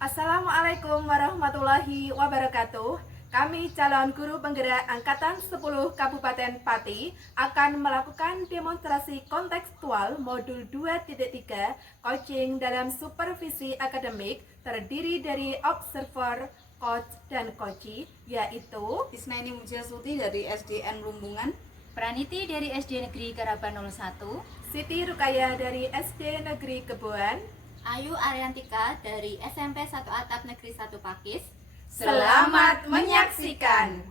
Assalamualaikum warahmatullahi wabarakatuh. Kami calon guru penggerak Angkatan 10 Kabupaten Pati akan melakukan demonstrasi kontekstual modul 2.3 coaching dalam supervisi akademik terdiri dari observer, coach, dan coachi, yaitu Isnaini Mujasuti dari SDN Lumbungan, Praniti dari SD Negeri Karaban 01, Siti Rukaya dari SD Negeri Keboan. Ayu Ariantika dari SMP 1 Atap Negeri 1 Pakis. Selamat menyaksikan.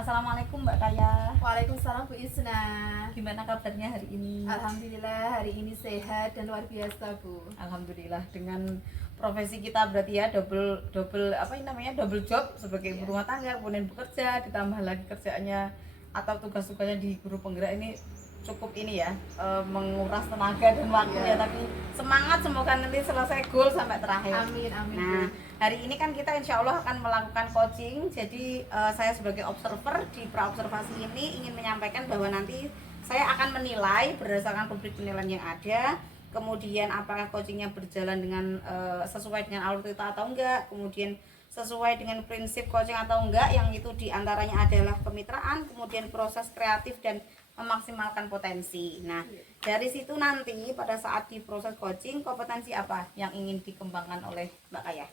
Assalamualaikum Mbak Kaya. Waalaikumsalam Bu Isna. Gimana kabarnya hari ini? Alhamdulillah hari ini sehat dan luar biasa Bu. Alhamdulillah, dengan profesi kita berarti ya double job sebagai ibu rumah tangga, kemudian bekerja, ditambah lagi kerjaannya atau tugas-tugasnya di guru penggerak ini cukup ini ya, menguras tenaga dan waktu ya, tapi semangat, semoga nanti selesai goal sampai terakhir. Amin amin. Nah, hari ini kan kita insya Allah akan melakukan coaching. Jadi saya sebagai observer di praobservasi ini ingin menyampaikan bahwa nanti saya akan menilai berdasarkan publik penilaian yang ada, kemudian apakah coachingnya berjalan dengan sesuai dengan alur kita atau enggak, kemudian sesuai dengan prinsip coaching atau enggak, yang itu diantaranya adalah kemitraan, kemudian proses kreatif dan memaksimalkan potensi. Nah, dari situ nanti pada saat di proses coaching, kompetensi apa yang ingin dikembangkan oleh Mbak Kaya?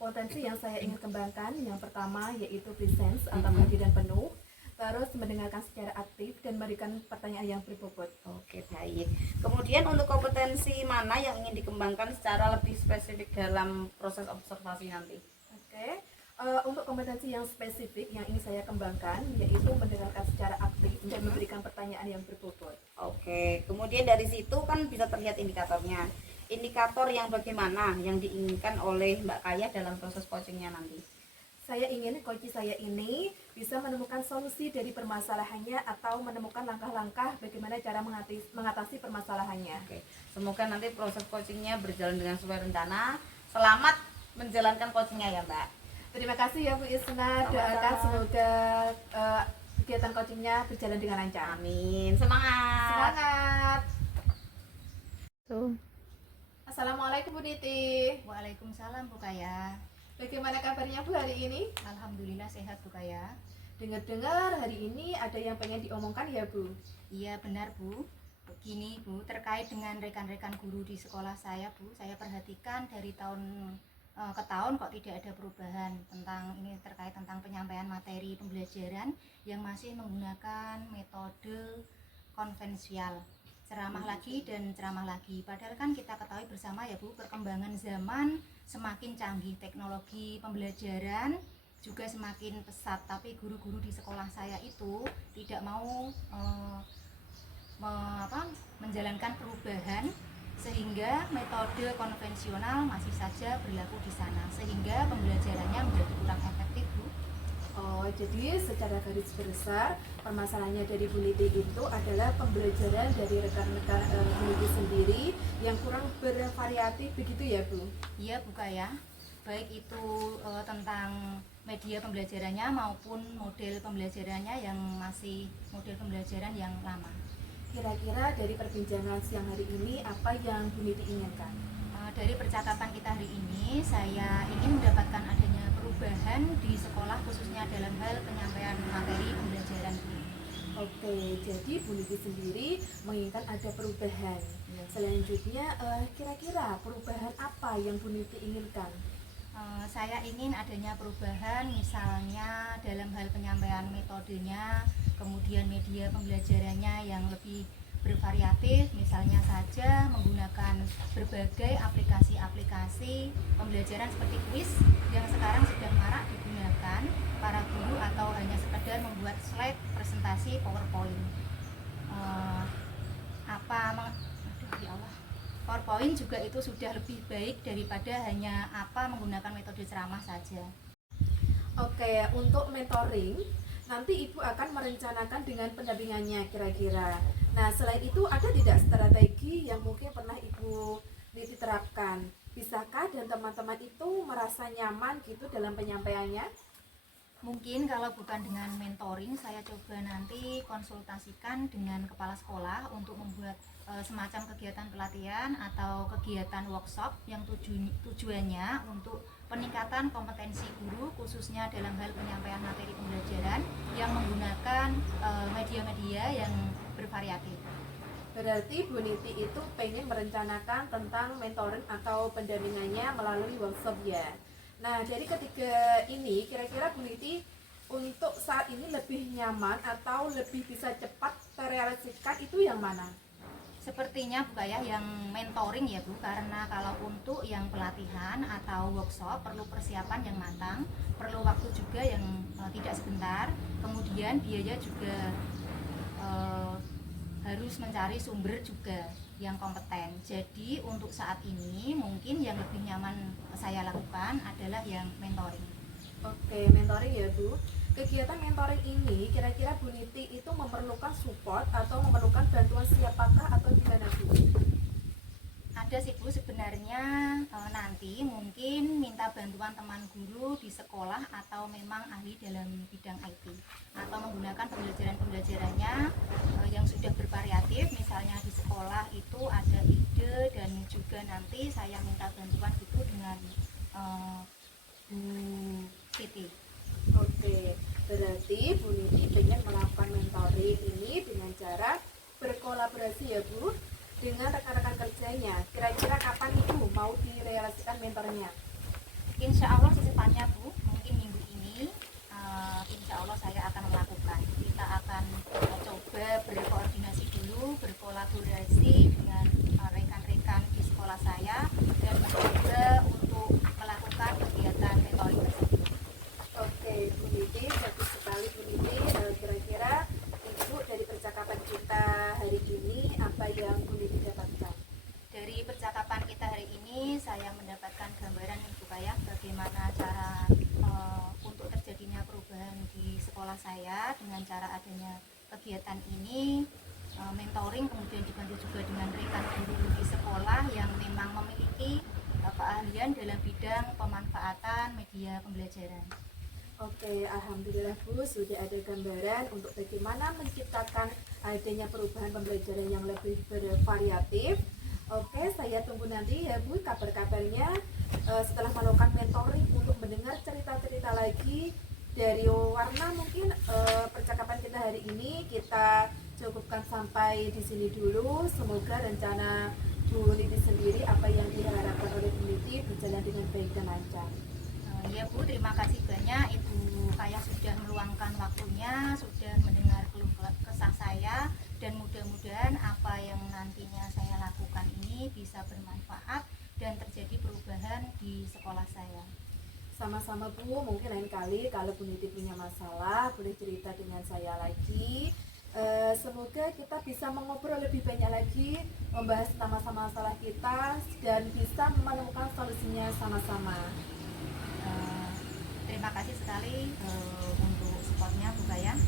Potensi yang saya ingin kembangkan yang pertama yaitu presence atau kehadiran penuh, terus mendengarkan secara aktif dan memberikan pertanyaan yang berbobot. Oke, baik. Kemudian untuk kompetensi mana yang ingin dikembangkan secara lebih spesifik dalam proses observasi nanti? Oke. Untuk kompetensi yang spesifik yang ingin saya kembangkan yaitu mendengarkan secara aktif dan memberikan pertanyaan yang berbobot. Oke, kemudian dari situ kan bisa terlihat indikatornya. Indikator yang bagaimana yang diinginkan oleh Mbak Kaya dalam proses coachingnya nanti? Saya ingin coach saya ini bisa menemukan solusi dari permasalahannya atau menemukan langkah-langkah bagaimana cara mengatasi permasalahannya. Oke, semoga nanti proses coachingnya berjalan dengan sesuai rencana. Selamat menjalankan coachingnya ya Mbak. Terima kasih ya Bu Isna, doakan semoga kegiatan coachingnya berjalan dengan lancar. Amin, semangat. Semangat. Assalamualaikum Bu Niti. Waalaikumsalam Bu Kaya. Bagaimana kabarnya Bu hari ini? Alhamdulillah sehat Bu Kaya. Dengar-dengar hari ini ada yang pengen diomongkan ya Bu? Iya benar Bu. Begini Bu, terkait dengan rekan-rekan guru di sekolah saya Bu, saya perhatikan dari tahun ke tahun kok tidak ada perubahan tentang ini, terkait tentang penyampaian materi pembelajaran yang masih menggunakan metode konvensional, ceramah lagi dan ceramah lagi. Padahal kan kita ketahui bersama ya Bu, perkembangan zaman semakin canggih, teknologi pembelajaran juga semakin pesat, tapi guru-guru di sekolah saya itu tidak mau menjalankan perubahan, sehingga metode konvensional masih saja berlaku di sana, sehingga pembelajarannya menjadi kurang efektif Bu. Oh, jadi secara garis besar permasalahannya dari Bu Niti itu adalah pembelajaran dari rekan-rekan Bu Niti sendiri yang kurang bervariatif begitu ya Bu? Iya Bu Kaya, baik itu tentang media pembelajarannya maupun model pembelajarannya yang masih model pembelajaran yang lama. Kira-kira dari perbincangan siang hari ini apa yang Bu Niti inginkan? Dari percakapan kita hari ini, saya ingin mendapatkan adanya perubahan di sekolah, khususnya dalam hal penyampaian materi pembelajaran. Oke, jadi Bu Niti sendiri menginginkan ada perubahan. Selanjutnya, kira-kira perubahan apa yang Bu Niti inginkan? Saya ingin adanya perubahan, misalnya dalam hal penyampaian metodenya, kemudian media pembelajarannya yang lebih bervariatif, misalnya saja menggunakan berbagai aplikasi-aplikasi pembelajaran seperti quiz yang sekarang sudah marak digunakan para guru, atau hanya sekedar membuat slide presentasi PowerPoint. PowerPoint juga itu sudah lebih baik daripada hanya menggunakan metode ceramah saja. Oke, untuk mentoring nanti Ibu akan merencanakan dengan pendampingannya kira-kira. Nah, selain itu ada tidak strategi yang mungkin pernah Ibu Niti terapkan? Bisakah dan teman-teman itu merasa nyaman gitu dalam penyampaiannya? Mungkin kalau bukan dengan mentoring, saya coba nanti konsultasikan dengan kepala sekolah untuk membuat semacam kegiatan pelatihan atau kegiatan workshop yang tujuannya untuk peningkatan kompetensi guru khususnya dalam hal penyampaian materi pembelajaran yang menggunakan media-media yang bervariatif. Berarti Bu Niti itu pengen merencanakan tentang mentoring atau pendampingannya melalui workshop ya. Nah, dari ketiga ini kira-kira Bu Niti untuk saat ini lebih nyaman atau lebih bisa cepat terrealisasikan itu yang mana? Sepertinya Bu Kayah yang mentoring ya Bu, karena kalau untuk yang pelatihan atau workshop perlu persiapan yang matang, perlu waktu juga yang tidak sebentar, kemudian biaya juga harus mencari sumber juga yang kompeten. Jadi untuk saat ini mungkin yang lebih nyaman saya lakukan adalah yang mentoring. Oke, mentoring ya Bu. Kegiatan mentoring ini kira-kira Bu Niti itu memerlukan support atau memerlukan bantuan siapakah atau gimana Bu? Ada sih Bu, sebenarnya nanti mungkin minta bantuan teman guru di sekolah atau memang ahli dalam bidang IT atau menggunakan pembelajarannya yang sudah bervariatif, misalnya di sekolah itu ada ide dan juga nanti saya minta bantuan itu dengan Bu Siti. Oke, berarti Bu Niti ingin melakukan mentoring ini dengan cara berkolaborasi ya Bu dengan rekan-rekan kerjanya. Kira-kira kapan itu mau direalisasikan mentornya? Insya Allah secepatnya Bu, mungkin minggu ini insya Allah saya akan melakukan. Kita akan coba berkoordinasi dulu, berkolaborasi dengan rekan-rekan di sekolah saya dan mencoba untuk melakukan kegiatan mentoring tersebut. Oke, Bu Niti, bagus sekali Bu Niti. Kira-kira Ibu dari percakapan kita hari ini apa yang Bu Niti dapatkan? Dari percakapan kita hari ini saya mendapatkan gambaran Ibu Kayah bagaimana cara untuk terjadinya perubahan di sekolah saya dengan cara adanya kegiatan ini, mentoring, kemudian dibantu juga dengan rekan guru di sekolah yang memang memiliki keahlian dalam bidang pemanfaatan media pembelajaran. Oke, alhamdulillah Bu, sudah ada gambaran untuk bagaimana menciptakan adanya perubahan pembelajaran yang lebih bervariatif. Oke, saya tunggu nanti ya Bu kabar-kabarnya setelah melakukan mentoring untuk mendengar cerita-cerita lagi dari Warna. Mungkin percakapan kita hari ini kita cukupkan sampai di sini dulu. Semoga rencana Bu Niti sendiri apa yang diharapkan oleh Bu Niti berjalan dengan baik dan lancar. Ya Bu, terima kasih banyak Ibu Kayah sudah meluangkan waktunya, sudah mendengar keluh kesah saya, dan mudah-mudahan apa yang nantinya saya lakukan ini bisa bermanfaat dan terjadi perubahan di sekolah saya. Sama-sama Bu, mungkin lain kali kalau Bu Niti punya masalah boleh cerita dengan saya lagi. Semoga kita bisa mengobrol lebih banyak lagi, membahas tentang masalah kita dan bisa menemukan solusinya sama-sama. Terima kasih sekali untuk supportnya Bu Kayah.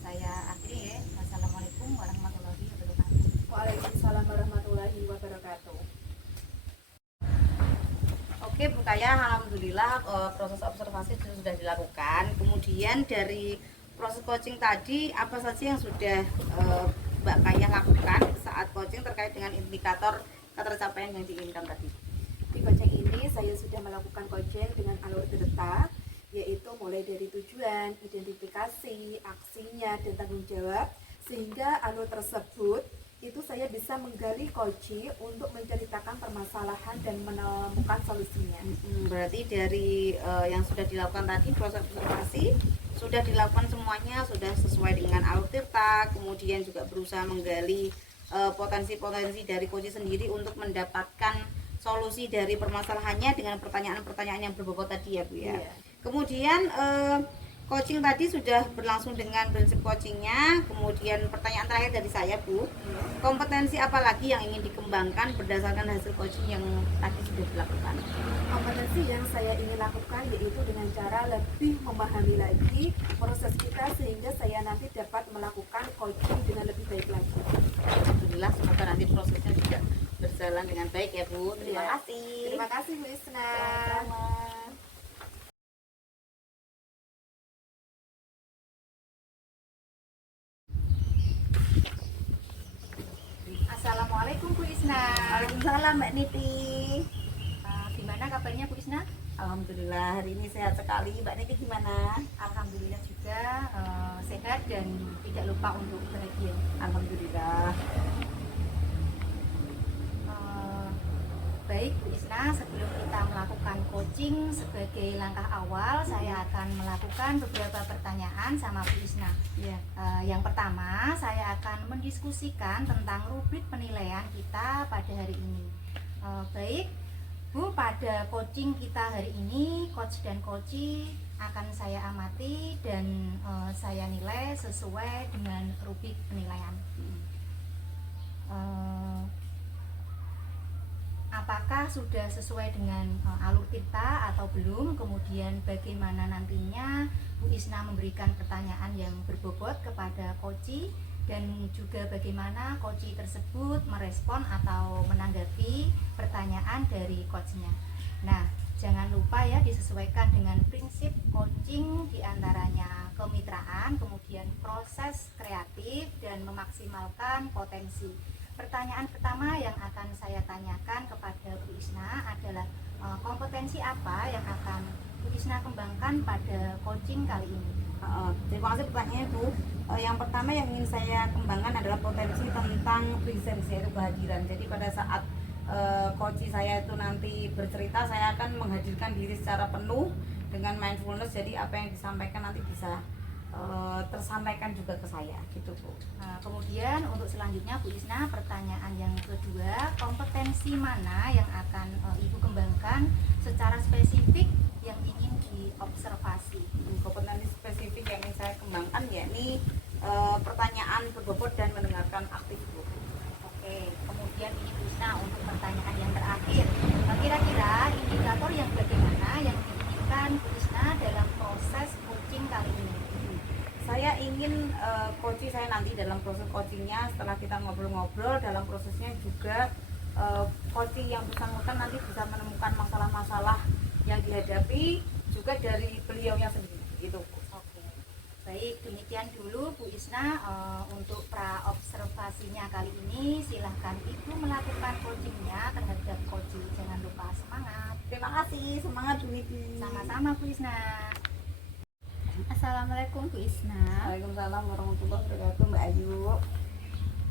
Saya akhiri ya. Wassalamualaikum warahmatullahi wabarakatuh. Waalaikumsalam warahmatullahi wabarakatuh. Oke Bu Kayah, alhamdulillah proses observasi sudah dilakukan. Kemudian dari proses coaching tadi apa saja yang sudah Mbak Kayah lakukan saat coaching terkait dengan indikator ketercapaian yang diinginkan tadi? Di coaching ini saya sudah melakukan coaching dengan alur delta, yaitu mulai dari tujuan, identifikasi, aksinya, dan tanggung jawab, sehingga alur tersebut itu saya bisa menggali kunci untuk menceritakan permasalahan dan menemukan solusinya. Berarti dari yang sudah dilakukan tadi proses observasi sudah dilakukan semuanya, sudah sesuai dengan alur tirta, kemudian juga berusaha menggali potensi-potensi dari kunci sendiri untuk mendapatkan solusi dari permasalahannya dengan pertanyaan-pertanyaan yang berbobot tadi ya Bu ya. Iya. Kemudian coaching tadi sudah berlangsung dengan prinsip coachingnya. Kemudian pertanyaan terakhir dari saya Bu, kompetensi apa lagi yang ingin dikembangkan berdasarkan hasil coaching yang tadi sudah dilakukan? Kompetensi yang saya ingin lakukan yaitu dengan cara lebih memahami lagi proses kita sehingga saya nanti dapat melakukan coaching dengan lebih baik lagi. Alhamdulillah, semoga nanti prosesnya juga berjalan dengan baik ya Bu. Terima Iya. kasih. Terima kasih Bu Isna. Sama-sama. Assalamualaikum Bu Isna. Waalaikumsalam Mbak Niti. Gimana kabarnya Bu Isna? Alhamdulillah hari ini sehat sekali. Mbak Niti gimana? Alhamdulillah juga sehat dan tidak lupa untuk bahagia. Alhamdulillah. Baik Bu Isna, sebelum kita melakukan coaching sebagai langkah awal, saya akan melakukan beberapa pertanyaan sama Bu Isna. Ya. Yang pertama, saya akan mendiskusikan tentang rubrik penilaian kita pada hari ini. Baik Bu, pada coaching kita hari ini, coach dan coachee akan saya amati dan saya nilai sesuai dengan rubrik penilaian. Apakah sudah sesuai dengan alur kita atau belum? Kemudian bagaimana nantinya Bu Isna memberikan pertanyaan yang berbobot kepada coachee dan juga bagaimana coachee tersebut merespon atau menanggapi pertanyaan dari coachnya. Nah, jangan lupa ya disesuaikan dengan prinsip coaching, diantaranya kemitraan, kemudian proses kreatif dan memaksimalkan potensi. Pertanyaan pertama yang akan saya tanyakan kepada Bu Isna adalah kompetensi apa yang akan Bu Isna kembangkan pada coaching kali ini? Terima kasih pertanyaannya Bu. Yang pertama yang ingin saya kembangkan adalah potensi tentang presence, yaitu kehadiran. Jadi pada saat coaching saya itu nanti bercerita, saya akan menghadirkan diri secara penuh dengan mindfulness. Jadi apa yang disampaikan nanti bisa tersampaikan juga ke saya, gitu Bu. Nah, kemudian untuk selanjutnya Bu Isna, pertanyaan yang kedua, kompetensi mana yang akan Ibu kembangkan secara spesifik yang ingin diobservasi? Kompetensi spesifik yang ingin saya kembangkan yakni pertanyaan berbobot dan mendengarkan aktif Bu. Oke, kemudian ini Bu Isna untuk pertanyaan yang terakhir, kira-kira indikator yang bagaimana yang diinginkan Bu Isna dalam proses coaching kali ini? Saya ingin coaching saya nanti dalam proses coachingnya, setelah kita ngobrol-ngobrol dalam prosesnya juga coaching yang bersangkutan nanti bisa menemukan masalah-masalah yang dihadapi juga dari beliaunya sendiri, gitu. Oke, baik, demikian dulu Bu Isna untuk pra-observasinya kali ini. Silahkan Ibu melakukan coachingnya terhadap coaching. Jangan lupa semangat. Terima kasih, semangat Bu Niti. Sama-sama Bu Isna. Assalamualaikum Bu Isna. Waalaikumsalam warahmatullahi wabarakatuh. Mbak Ayu.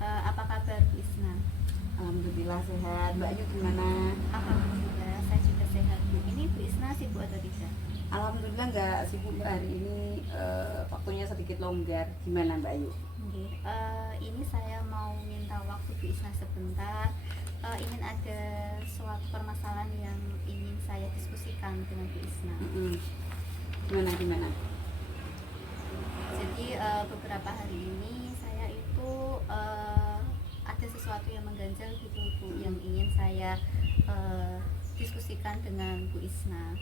Apa kabar Bu Isna? Alhamdulillah sehat. Mbak Ayu gimana? Alhamdulillah saya juga sehat Bu. Ini Bu Isna sibuk atau tidak? Alhamdulillah nggak sibuk Mbak, hari ini waktunya sedikit longgar. Gimana Mbak Ayu? Ini saya mau minta waktu Bu Isna sebentar. Ingin ada suatu permasalahan yang ingin saya diskusikan dengan Bu Isna. Gimana? Jadi beberapa hari ini saya itu ada sesuatu yang mengganjal gitu Bu, yang ingin saya diskusikan dengan Bu Isna.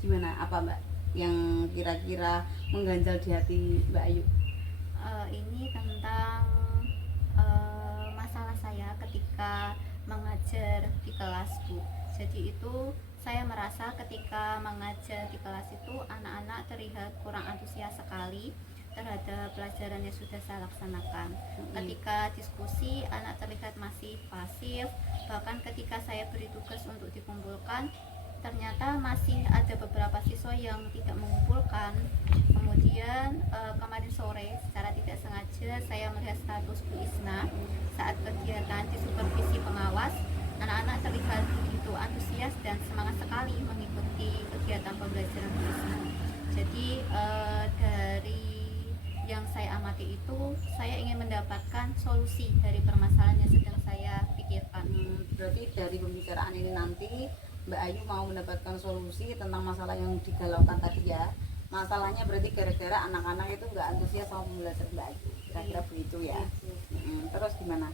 Gimana? Apa Mbak yang kira-kira mengganjal di hati Mbak Ayu? Ini tentang masalah saya ketika mengajar di kelas Bu. Jadi itu saya merasa ketika mengajar di kelas itu anak-anak terlihat kurang antusias sekali terhadap pelajaran yang sudah saya laksanakan. Ketika diskusi, anak terlihat masih pasif. Bahkan ketika saya beri tugas untuk dikumpulkan, ternyata masih ada beberapa siswa yang tidak mengumpulkan. Kemudian kemarin sore secara tidak sengaja saya melihat status Bu Isna saat kegiatan di supervisi pengawas. Anak-anak terlihat begitu antusias dan semangat sekali mengikuti kegiatan pembelajaran Bu Isna. Jadi dari yang saya amati itu, saya ingin mendapatkan solusi dari permasalahan yang sedang saya pikirkan. Berarti dari pembicaraan ini nanti Mbak Ayu mau mendapatkan solusi tentang masalah yang digalaukan tadi ya. Masalahnya berarti gara-gara anak-anak itu nggak antusias sama belajar Mbak Ayu. Kira-kira begitu ya. Terus gimana?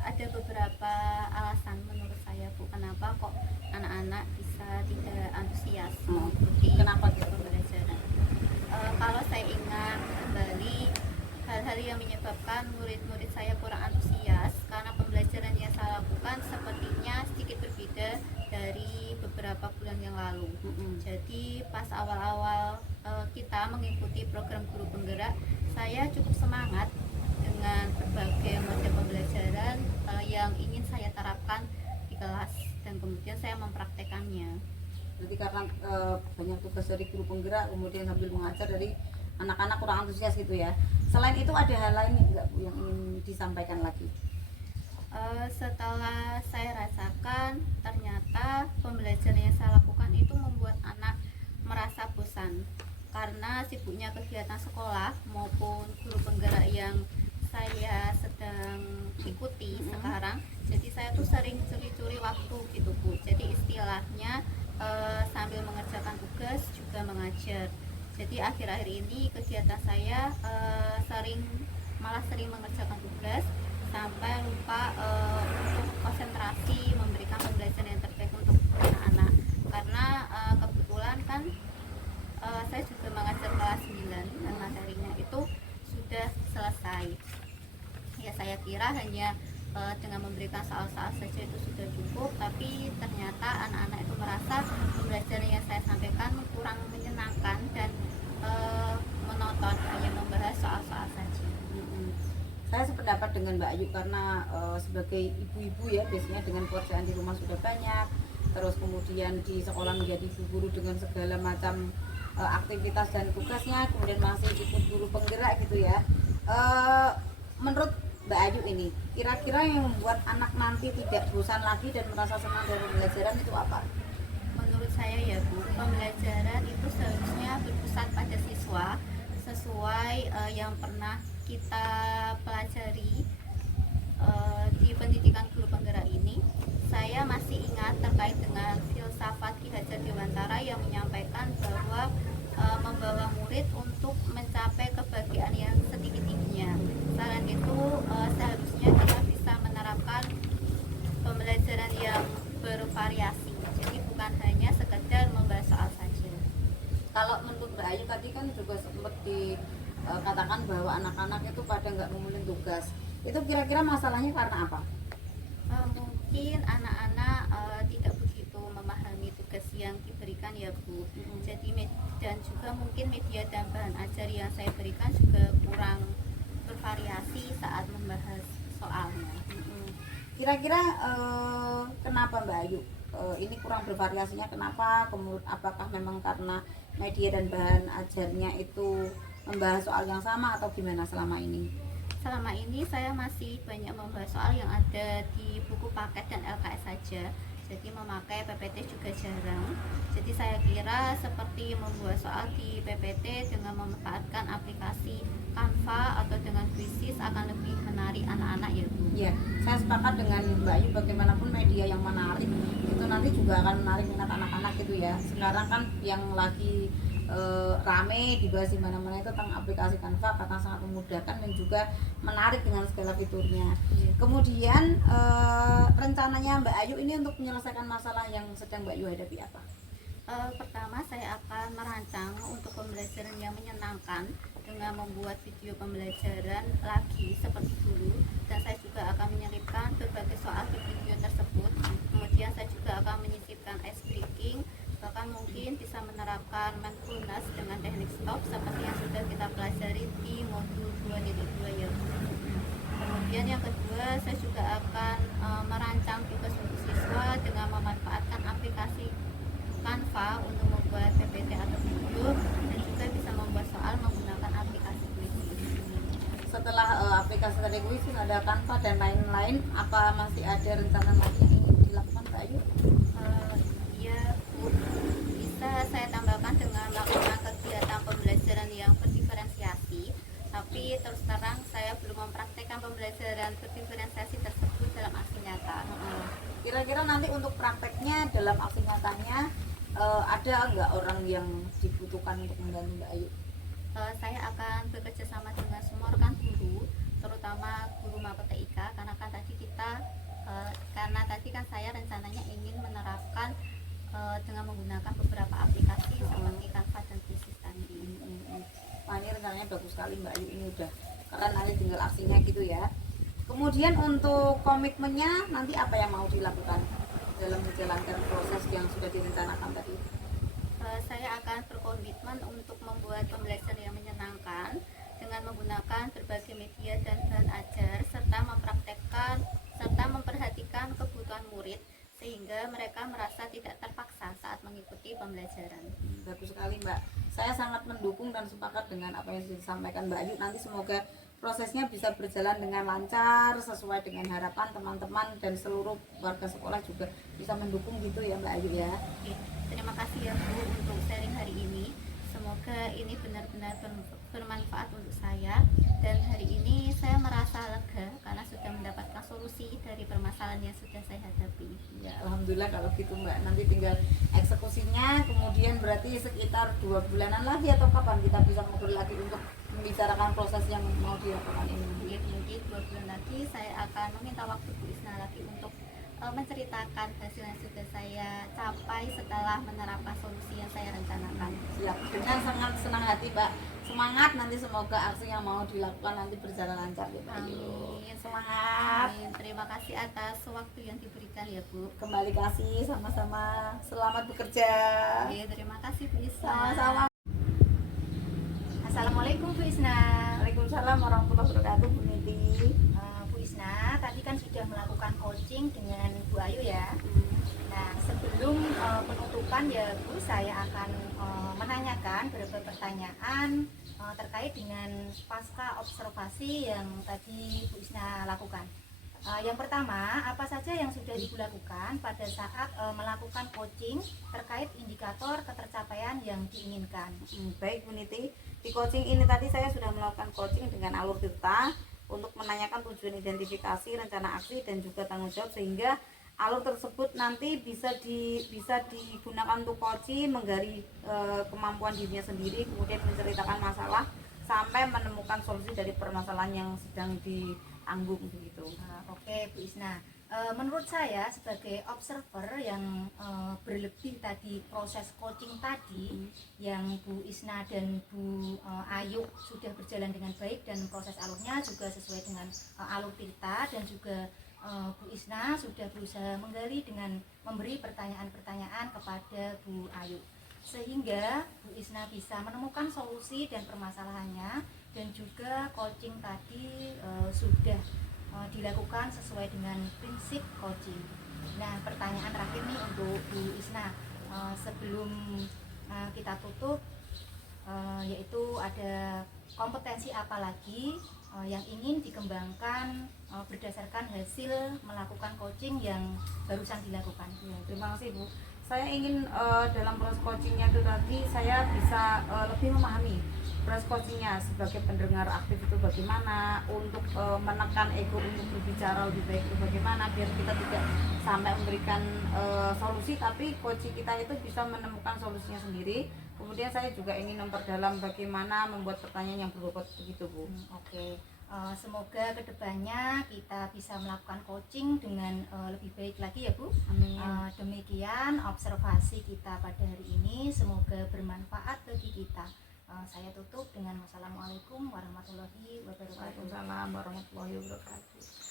Ada beberapa alasan menurut saya Bu, kenapa kok anak-anak bisa tidak antusias mengikuti Kenapa gitu? pembelajaran. Kalau saya ingat kembali hal-hal yang menyebabkan murid-murid saya kurang antusias karena pembelajaran yang saya lakukan sepertinya sedikit berbeda dari beberapa bulan yang lalu. Jadi pas awal-awal kita mengikuti program guru penggerak, saya cukup semangat nanti karena banyak tugas dari guru penggerak, kemudian sambil mengajar dari anak-anak kurang antusias gitu ya. Selain itu ada hal lain nggak Bu yang ingin disampaikan lagi? Setelah saya rasakan, ternyata pembelajaran yang saya lakukan itu membuat anak merasa bosan karena sibuknya kegiatan sekolah maupun guru penggerak yang saya sedang ikuti sekarang. Jadi saya tuh sering curi-curi waktu gitu Bu. Jadi istilahnya sambil mengerjakan tugas juga mengajar. Jadi akhir-akhir ini kegiatan saya malah sering mengerjakan tugas sampai lupa untuk konsentrasi memberikan pembelajaran yang terbaik untuk anak-anak. Karena kebetulan kan saya juga mengajar kelas 9 dan materinya itu sudah selesai. Ya saya kira hanya dengan memberikan soal-soal saja itu sudah cukup, tapi ternyata anak-anak itu merasa pembelajaran yang saya sampaikan kurang menyenangkan dan menonton hanya membahas soal-soal saja. Saya sependapat dengan Mbak Ayu karena sebagai ibu-ibu ya biasanya dengan pekerjaan di rumah sudah banyak, terus kemudian di sekolah menjadi ibu guru dengan segala macam aktivitas dan tugasnya, kemudian masih ikut guru penggerak gitu ya. Menurut Mbak Ayu ini, kira-kira yang membuat anak nanti tidak bosan lagi dan merasa senang dari pembelajaran itu apa? Menurut saya ya Bu, pembelajaran itu seharusnya berpusat pada siswa sesuai yang pernah kita pelajari di pendidikan guru penggerak ini. Saya masih ingat terkait dengan filsafat Ki Hajar Dewantara yang menyampaikan bahwa membawa murid untuk mencapai kebahagiaan yang setinggi-tingginya. Selain itu seharusnya kita bisa menerapkan pembelajaran yang bervariasi, jadi bukan hanya sekedar membahas soal saja. Kalau menurut Mbak Ayu tadi kan juga sempat dikatakan bahwa anak-anak itu pada nggak memenuhi tugas. Itu kira-kira masalahnya karena apa? Mungkin anak-anak tidak begitu memahami tugas yang diberikan ya Bu. Jadi dan juga mungkin media dan bahan ajar yang saya berikan juga kurang bervariasi saat membahas soalnya. Kira-kira kenapa Mbak Ayu? Ini kurang bervariasinya kenapa? Kemudian apakah memang karena media dan bahan ajarnya itu membahas soal yang sama atau gimana selama ini? Selama ini saya masih banyak membahas soal yang ada di buku paket dan LKS saja. Jadi memakai PPT juga jarang. Jadi saya kira seperti membuat soal di PPT dengan memanfaatkan aplikasi Canva atau dengan Quizzes akan lebih menarik anak-anak ya Bu. Ya, saya sepakat dengan Mbak Ayu, bagaimanapun media yang menarik itu nanti juga akan menarik minat anak-anak gitu ya. Sekarang kan yang lagi rame dibahas di mana-mana itu tentang aplikasi Canva karena sangat memudahkan dan juga menarik dengan segala fiturnya. Kemudian rencananya Mbak Ayu ini untuk menyelesaikan masalah yang sedang Mbak Ayu hadapi apa? Pertama saya akan merancang untuk pembelajaran yang menyenangkan dengan membuat video pembelajaran lagi seperti dulu, dan saya juga akan menyelipkan berbagai soal di video tersebut. Kemudian saya juga akan menyisipkan ice breaking, bahkan mungkin bisa menerapkan mindfulness dengan teknik stop seperti yang sudah kita pelajari di modul 2.2 ya. Kemudian yang kedua, saya juga akan merancang tugas untuk siswa dengan memanfaatkan aplikasi Canva untuk membuat PPT atau video, dan juga bisa membuat soal menggunakan aplikasi Quizzes. Setelah aplikasi tadi Quizzes, ada Canva dan lain-lain, apa masih ada rencana lagi yang ingin dilakukan Mbak Ayu? Ya Bu, bisa saya tambahkan dengan melakukan kegiatan pembelajaran yang berdiferensiasi, tapi terus terang saya belum mempraktekkan pembelajaran berdiferensiasi tersebut dalam aksi nyata. Kira-kira nanti untuk prakteknya dalam aksi nyatanya ada nggak orang yang dibutuhkan untuk membantu Mbak Ayu? Saya akan bekerja sama dengan semua rekan guru, terutama guru maba TIK, karena kan tadi kan saya rencananya ingin menerapkan dengan menggunakan beberapa aplikasi seperti Canva dan Quizzes tadi. Wah, ini rencananya bagus sekali Mbak Ayu, ini udah karena nanti tinggal aksinya gitu ya. Kemudian untuk komitmennya nanti apa yang mau dilakukan dalam menjalankan proses yang sudah direncanakan tadi? Saya akan berkomitmen untuk membuat pembelajaran yang menyenangkan dengan menggunakan berbagai media dan bahan ajar, serta mempraktekkan memperhatikan kebutuhan murid sehingga mereka merasa tidak terpaksa saat mengikuti pembelajaran Mbak, saya sangat mendukung dan sepakat dengan apa yang disampaikan Mbak Ayu. Nanti semoga prosesnya bisa berjalan dengan lancar sesuai dengan harapan teman-teman dan seluruh warga sekolah juga bisa mendukung gitu ya Mbak Ayu ya. Oke, terima kasih ya Bu untuk sharing hari ini. Semoga ini benar-benar bermanfaat untuk saya, dan hari ini saya merasa lega karena sudah mendapatkan solusi dari permasalahan yang sudah saya hadapi. Ya alhamdulillah kalau gitu Mbak, nanti tinggal eksekusinya, kemudian berarti sekitar 2 bulanan lagi atau kapan kita bisa ngobrol lagi untuk membicarakan proses yang mau dilakukan ini. Ya, mungkin 2 bulan lagi saya akan meminta waktu Bu Isna lagi untuk menceritakan hasil yang sudah saya capai setelah menerapkan solusi yang saya rencanakan. Siap, dengan sangat senang hati Mbak. Semangat, nanti semoga aksi yang mau dilakukan nanti berjalan lancar ya Mbak Ayu. Amin. Semangat. Amin. Terima kasih atas waktu yang diberikan ya Bu. Kembali kasih, sama-sama. Selamat bekerja. Oke, terima kasih Bu Isna. Sama-sama. Assalamualaikum Bu Isna. Waalaikumsalam warahmatullahi wabarakatuh Bu Niti. Bu Isna tadi kan sudah melakukan coaching dengan Bu Ayu ya. Nah, sebelum penutupan ya Bu, saya akan menanyakan beberapa pertanyaan terkait dengan pasca observasi yang tadi Bu Isna lakukan. Yang pertama, apa saja yang sudah Ibu lakukan pada saat melakukan coaching terkait indikator ketercapaian yang diinginkan? Baik Bu Niti, di coaching ini tadi saya sudah melakukan coaching dengan alur deta untuk menanyakan tujuan identifikasi, rencana aksi, dan juga tanggung jawab, sehingga alur tersebut nanti bisa digunakan untuk coaching, menggali kemampuan dirinya sendiri, kemudian menceritakan masalah sampai menemukan solusi dari permasalahan yang sedang ditanggung begitu. Oke Bu Isna, menurut saya sebagai observer yang berlebih tadi proses coaching tadi yang Bu Isna dan Bu Ayu sudah berjalan dengan baik dan proses alurnya juga sesuai dengan alur kita, dan juga Bu Isna sudah berusaha menggali dengan memberi pertanyaan-pertanyaan kepada Bu Ayu, sehingga Bu Isna bisa menemukan solusi dan permasalahannya, dan juga coaching tadi sudah dilakukan sesuai dengan prinsip coaching. Nah, pertanyaan terakhir nih untuk Bu Isna sebelum kita tutup, yaitu ada kompetensi apa lagi yang ingin dikembangkan berdasarkan hasil melakukan coaching yang barusan dilakukan? Ya, terima kasih Bu. Saya ingin dalam proses coachingnya itu tadi saya bisa lebih memahami proses coachingnya sebagai pendengar aktif itu bagaimana, untuk menekan ego untuk berbicara lebih baik itu bagaimana, biar kita tidak sampai memberikan solusi, tapi coaching kita itu bisa menemukan solusinya sendiri. Kemudian saya juga ingin memperdalam bagaimana membuat pertanyaan yang berbobot begitu Bu. Oke. Semoga kedepannya kita bisa melakukan coaching dengan lebih baik lagi ya Bu. Amin. Demikian observasi kita pada hari ini, semoga bermanfaat bagi kita. Saya tutup dengan wassalamualaikum warahmatullahi wabarakatuh. Waalaikumsalam warahmatullahi wabarakatuh.